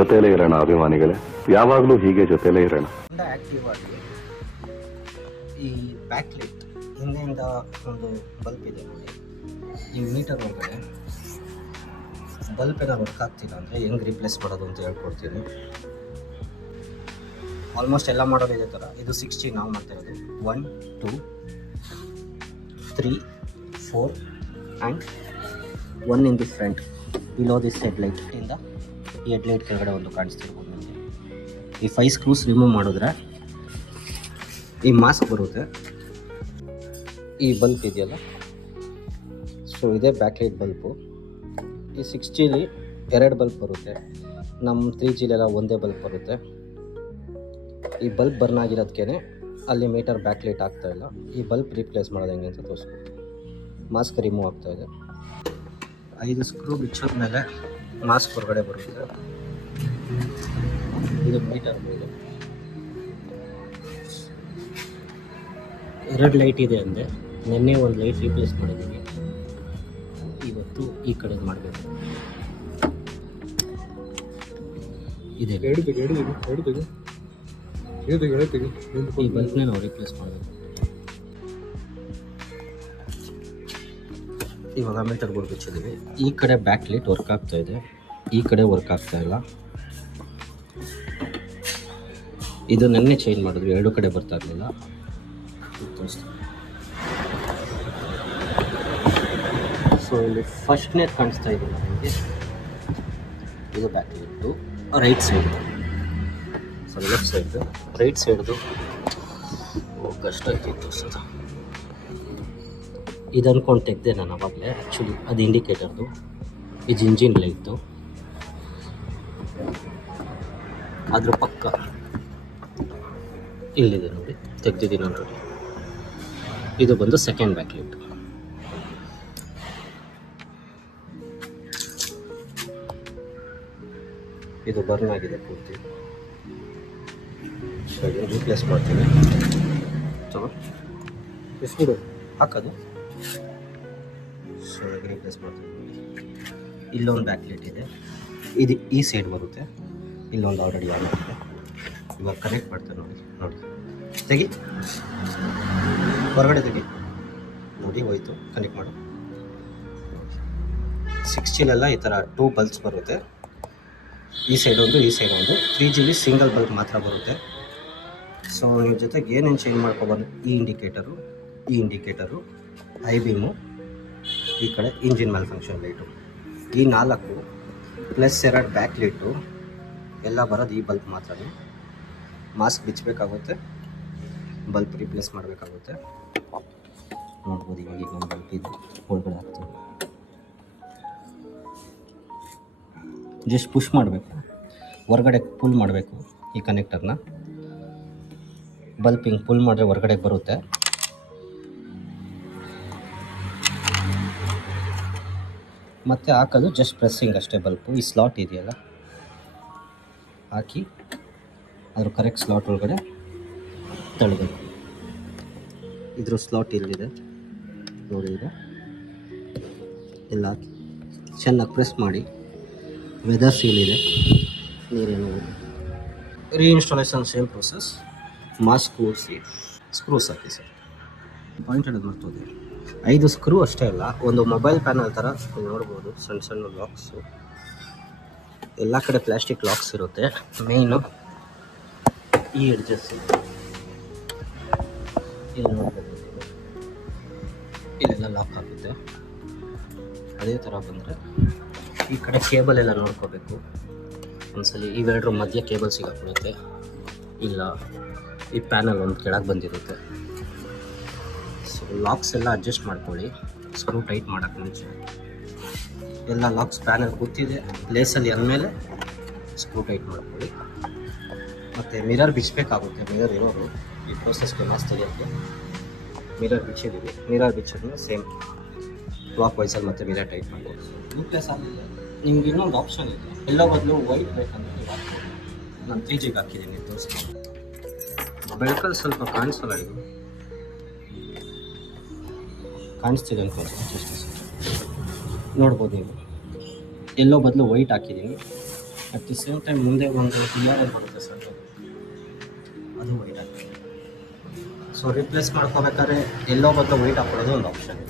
ಜೊತೆಲೇ ಇರೋಣ ಅಭಿಮಾನಿಗಳೇ. ಯಾವಾಗಲೂ ಹೀಗೆ ಜೊತೆಲೇ ಇರೋಣ. ತುಂಬ ಆ್ಯಕ್ಟಿವ್ ಆಗಿ ಈ ಬ್ಯಾಕ್ ಲೈಟ್ ಒಂದು ಬಲ್ಬ್ ಇದೆ ನೋಡಿ. ಈ ಮೀಟರ್ ಒಳಗಡೆ ಬಲ್ಬ್ ಏನೋ ವರ್ಕ್ ಆಗ್ತಿಲ್ಲ ಅಂದರೆ ಹೆಂಗೆ ರಿಪ್ಲೇಸ್ ಮಾಡೋದು ಅಂತ ಹೇಳ್ಕೊಡ್ತೀನಿ. ಆಲ್ಮೋಸ್ಟ್ ಎಲ್ಲ ಮಾಡೋದು ಇದೇ ಥರ ಇದು ಸಿಕ್ಸ್ಟಿ ನಾವು ಮಾಡ್ತಾ ಇರೋದು. One two three four and one in the front below this headlight ಇಂದ ಈ ಹೆಡ್ಲೈಟ್ ಕೆಳಗಡೆ ಒಂದು ಕಾಣಿಸ್ತಿರ್ಬೋದು ಈ ಫೈವ್ ಸ್ಕ್ರೂಸ್ ರಿಮೂವ್ ಮಾಡಿದ್ರೆ ಈ ಮಾಸ್ಕ್ ಬರುತ್ತೆ. ಈ ಬಲ್ಪ್ ಇದೆಯಲ್ಲ? ಸೊ ಇದೇ ಬ್ಯಾಕ್ಲೈಟ್ ಬಲ್ಪು ಈ ಸಿಕ್ಸ್ ಜಿಲಿ ಎರಡು ಬಲ್ಬ್ ಬರುತ್ತೆ. ನಮ್ಮ ತ್ರೀ ಜಿಲೆಲ್ಲ ಒಂದೇ ಬಲ್ಬ್ ಬರುತ್ತೆ. ಈ ಬಲ್ಬ್ ಬರ್ನ್ ಆಗಿರೋದಕ್ಕೇ ಅಲ್ಲಿ ಮೀಟರ್ ಬ್ಯಾಕ್ಲೈಟ್ ಆಗ್ತಾ ಇಲ್ಲ. ಈ ಬಲ್ಬ್ ರೀಪ್ಲೇಸ್ ಮಾಡೋದು ಹೆಂಗೆ ಅಂತ ತೋರಿಸ್ಬೋದು ಮಾಸ್ಕ್ ರಿಮೂವ್ ಆಗ್ತಾ ಇದೆ. ಐದು ಸ್ಕ್ರೂ ಬಿಚ್ಚೋದ ಮೇಲೆ ಮಾಸ್ಕ್ ಹೊರಗಡೆ ಬರುತ್ತೆ ಇದು ಮೀಟರ್ ಮೇಲೆ ಎರಡು ಲೈಟ್ ಇದೆ ಅಂದೆ. ನಿನ್ನೆ ಒಂದು ಲೈಟ್ ರಿಪ್ಲೇಸ್ ಮಾಡಿದ್ದೀನಿ ಇವತ್ತು ಈ ಕಡೆ ಮಾಡಬೇಕು. ಇದೆ. ಈ ಬಲ್ಬ್ನೇ ನಾವು ರಿಪ್ಲೇಸ್ ಮಾಡಬೇಕು. ಇವಾಗ ಮೀಟರ್ ಬಿಚ್ಚಿದ್ದೀವಿ ಈ ಕಡೆ ಬ್ಯಾಕ್ ಲೈಟ್ ವರ್ಕ್ ಆಗ್ತಾ ಇದೆ. ಈ ಕಡೆ ವರ್ಕ್ ಆಗ್ತಾ ಇಲ್ಲ. ಇದು ನೆನ್ನೆ ಚೇಂಜ್ ಮಾಡಿದ್ವಿ, ಎರಡು ಕಡೆ ಬರ್ತಾ ಇರಲಿಲ್ಲ. ಸೊ ಇಲ್ಲಿ ಫಸ್ಟ್ನೇ ಕಾಣಿಸ್ತಾ ಇದೆ ನನಗೆ ಇದು back light right side sorry left side right ಸೈಡ್ದು ಕಷ್ಟ ಆಗ್ತಿತ್ತು ಸದ ಇದು ಅನ್ಕೊಂಡು ತೆಗ್ದೆ ನಾನು ಅವಾಗಲೇ. ಆ್ಯಕ್ಚುಲಿ ಅದು ಇಂಡಿಕೇಟರ್ದು ಇದು ಇಂಜಿನ್ ಲೈಟು ಅದ್ರ ಪಕ್ಕ ಇಲ್ಲಿದೆ ನೋಡಿ. ತೆಗ್ದಿದ್ದೀನಿ ನೋಡಿ ಇದು ಬಂದು ಸೆಕೆಂಡ್ ಬ್ಯಾಕ್ ಲೈಟ್ ಇದು ಬರ್ನ್ ಆಗಿದೆ ಪೂರ್ತಿ. ರೀಪ್ಲೇಸ್ ಮಾಡ್ತೀನಿ. ತಗೋ ಎಷ್ಟು ಹಾಕೋದು. ಮಾಡ್ತೀನಿ ಇಲ್ಲೊಂದು ಬ್ಯಾಕ್ ಲೈಟ್ ಇದೆ. ಇದು ಈ ಸೈಡ್ ಬರುತ್ತೆ. ಇಲ್ಲೊಂದು ಆಲ್ರೆಡಿ ಆನ್ ಆಗಿದೆ. ಇವಾಗ ಕನೆಕ್ಟ್ ಮಾಡ್ತಾರೆ ನೋಡಿ ನೋಡಿ. ತೆಗಿ. ಹೊರಗಡೆ ತೆಗಿ. ನೋಡಿ, ಹೋಯ್ತು. ಕನೆಕ್ಟ್ ಮಾಡು. ಸಿಕ್ಸ್ಟಿಲೆಲ್ಲ ಈ ಥರ ಟೂ ಬಲ್ಬ್ಸ್ ಬರುತ್ತೆ. ಈ ಸೈಡ್ ಒಂದು, ಈ ಸೈಡ್ ಒಂದು. ತ್ರೀ ಜಿಲಿ ಸಿಂಗಲ್ ಬಲ್ಬ್ ಮಾತ್ರ ಬರುತ್ತೆ. ಸೊ ನಿಮ್ಮ ಜೊತೆಗೆ ಏನೇನು ಚೇಂಜ್ ಮಾಡ್ಕೋಬಾರ್ದು ಈ ಇಂಡಿಕೇಟರು ಈ ಇಂಡಿಕೇಟರು ಐ ಬೀಮು ಈ ಕಡೆ ಇಂಜಿನ್ ಮೇಲೆ ಫಂಕ್ಷನ್ ಲೈಟು. ಈ ನಾಲ್ಕು ಪ್ಲಸ್ ಎರಡು ಬ್ಯಾಕ್ ಲೈಟು, ಎಲ್ಲ ಬರೋದು ಈ ಬಲ್ಬ್ ಮಾತ್ರನೇ. ಮಾಸ್ಕ್ ಬಿಚ್ಚಬೇಕಾಗುತ್ತೆ ಬಲ್ಬ್ ರಿಪ್ಲೇಸ್ ಮಾಡಬೇಕಾಗುತ್ತೆ. ನೋಡ್ಬೋದು ಇವಾಗ ಈಗ ಬಲ್ಬ್ ಇದೆ, ಒಳಗಡೆ ಹಾಕ್ತೀವಿ ಜಸ್ಟ್ ಪುಷ್ ಮಾಡಬೇಕು. ಹೊರಗಡೆ ಪುಲ್ ಮಾಡಬೇಕು ಈ ಕನೆಕ್ಟರ್ನ ಬಲ್ಪ್ ಹಿಂಗೆ ಪುಲ್ ಮಾಡಿದ್ರೆ ಹೊರಗಡೆ ಬರುತ್ತೆ. ಮತ್ತೆ ಹಾಕೋದು ಜಸ್ಟ್ ಪ್ರೆಸ್ಸಿಂಗ್ ಅಷ್ಟೇ ಬಲ್ಬು ಈ ಸ್ಲಾಟ್ ಇದೆಯಲ್ಲ? ಹಾಕಿ, ಅದ್ರ ಕರೆಕ್ಟ್ ಸ್ಲಾಟ್ ಒಳಗಡೆ ತಳ್ಳಬೇಕು ಇದ್ರ ಸ್ಲಾಟ್ ಇಲ್ಲಿದೆ. ನೋಡಿ ಈಗ. ಎಲ್ಲ ಹಾಕಿ. ಚೆನ್ನಾಗಿ ಪ್ರೆಸ್ ಮಾಡಿ. ವೆದರ್ ಸೀಲ್ ಇದೆ. ನೀರೇನು ರೀಇನ್ಸ್ಟಾಲೇಷನ್ ಸೇಮ್ ಪ್ರೊಸೆಸ್ ಮಾಸ್ಕ್ ಕೂರಿಸಿ ಸ್ಕ್ರೂಸ್ ಹಾಕಿ ಸರ್. ಪಾಯಿಂಟ್ ಹೇಳೋದು ಐದು ಸ್ಕ್ರೂ ಅಷ್ಟೇ ಅಲ್ಲ ಒಂದು ಮೊಬೈಲ್ ಪ್ಯಾನಲ್ ಥರ ನೋಡ್ಬೋದು. ಸಣ್ಣ ಸಣ್ಣ ಲಾಕ್ಸು ಎಲ್ಲ ಕಡೆ ಪ್ಲಾಸ್ಟಿಕ್ ಲಾಕ್ಸ್ ಇರುತ್ತೆ. ಮೇಯ್ನು ಈ ಎಡ್ಜಸ್ ಇಲ್ಲಿ ನೋಡ್ಬೋದು. ಇಲ್ಲೆಲ್ಲ ಲಾಕ್ ಆಗುತ್ತೆ. ಅದೇ ಥರ ಬಂದರೆ ಈ ಕಡೆ ಕೇಬಲ್ ಎಲ್ಲ ನೋಡ್ಕೋಬೇಕು. ಒಂದ್ಸಲಿ ಇವೆರಡರ ಮಧ್ಯೆ ಕೇಬಲ್ ಸಿಗಾಕ್ಬಿಡುತ್ತೆ ಇಲ್ಲ, ಈ ಪ್ಯಾನಲ್ ಒಂದು ಕೆಳಗೆ ಬಂದಿರುತ್ತೆ. ಸೊ ಲಾಕ್ಸ್ ಎಲ್ಲ ಅಡ್ಜಸ್ಟ್ ಮಾಡ್ಕೊಳ್ಳಿ. ಸ್ಕ್ರೂ ಟೈಟ್ ಮಾಡೋಕ್ಕೆ ಮುಂಚೆ. ಎಲ್ಲ ಲಾಕ್ಸ್ ಪ್ಯಾನಲ್ ಕೂತಿದೆ. ಪ್ಲೇಸಲ್ಲಿ ಅಂದಮೇಲೆ ಸ್ಕ್ರೂ ಟೈಟ್ ಮಾಡ್ಕೊಳ್ಳಿ. ಮತ್ತು ಮಿರರ್ ಬಿಚ್ಚಬೇಕಾಗುತ್ತೆ. ಮಿರರ್ ಇರೋದು ಈ ಪ್ರೋಸೆಸ್ ಕ್ಲಾಸ್ ತೆಗಿಯೋಕ್ಕೆ ಮಿರರ್ ಬಿಚ್ಚಿದ್ದೀವಿ. ಮಿರರ್ ಬಿಚ್ಚೋದನ್ನ ಸೇಮ್ ಕ್ಲಾಕ್ ವೈಸಲ್ಲಿ ಮತ್ತೆ ಮಿರರ್ ಟೈಟ್ ಮಾಡ್ಬೋದು ಪ್ಲೇಸ್ ಆಗಿದೆ ನಿಮ್ಗೆ ಇನ್ನೊಂದು ಆಪ್ಷನ್ ಇದೆ. ಎಲ್ಲ ಬದಲು ವೈಟ್ ಬೇಕಂದ್ರೆ ನಾನು ತ್ರೀ ಜಿಗೆ ಹಾಕಿದ್ದೀನಿ ತೋರಿಸ್ಕೊಂಡು ಬೆಳಕಲ್ಲಿ ಸ್ವಲ್ಪ ಕಾಣಿಸಲ್ಲ ಇದು. ಕಾಣಿಸ್ತಿದೆ ಅನ್ಕೊಂಡು ಜಸ್ಟ್ ನೋಡ್ಬೋದು ನೀವು. ಎಲ್ಲೋ ಬದಲು ವೈಟ್ ಹಾಕಿದ್ದೀನಿ ಅಟ್ ದಿ ಸೇಮ್ ಟೈಮ್ ಮುಂದೆ ಒಂದು ಕ್ಲಿಯರ್ ಬರುತ್ತೆ ಸರ್ ಅದು. ವೈಟ್ ಆಗ್ತದೆ ಸೊ ರಿಪ್ಲೇಸ್ ಮಾಡ್ಕೋಬೇಕಾದ್ರೆ ಎಲ್ಲೋ ಬದಲು ವೈಟ್ ಹಾಕೊಳ್ಳೋದು ಒಂದು ಆಪ್ಷನ್